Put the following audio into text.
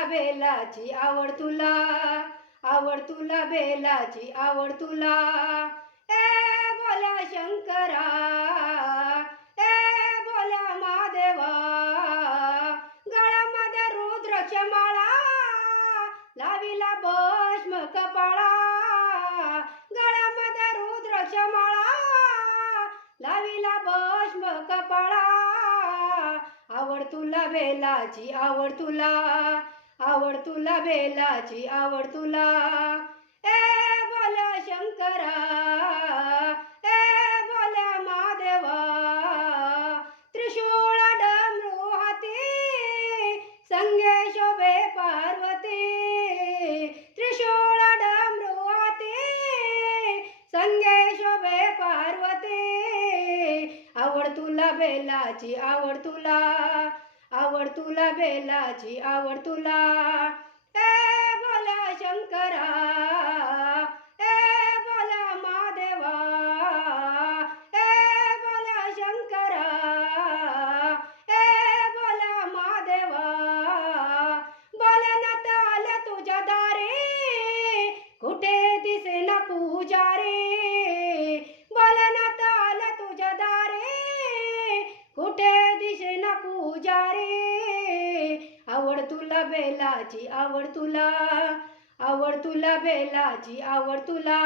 तुला बेलाची आवड तुला, आवड तुला बेलाची आवड तुला. ए बोला शंकरा, ए बोला महादेवा, गळ्यामध्ये रुद्राक्ष माळा, लाविला भस्म कपाळा. गळ्यामध्ये रुद्राक्ष माळा, लाविला भस्म कपाळा. आवड तुला बेलाची आवड तुला, आवड तुला बेलाची आवड तुला. ए बोला शंकरा, ए बोला महादेवा, त्रिशूळ डमरू हाती, संगे शोभे पार्वती. त्रिशूळ डमरू हाती, संगे शोभे पार्वती. आवड तुला बेलाची आवड तुला, आवड तुला बेलाची आवड तुला. ए बोला शंकरा, ए बोला महादेवा, ए बोला शंकरा, ए बोला महादेवा. बोलण्यात आलं तुझ्या दारी, कुठे दिसेना पुजारी. बोलण्यात आलं तुझ्या दारी, कुठे दिसेना पुजारी. आवड तुला बेलाची आवड तुला, आवड तुला बेलाची आवड तुला.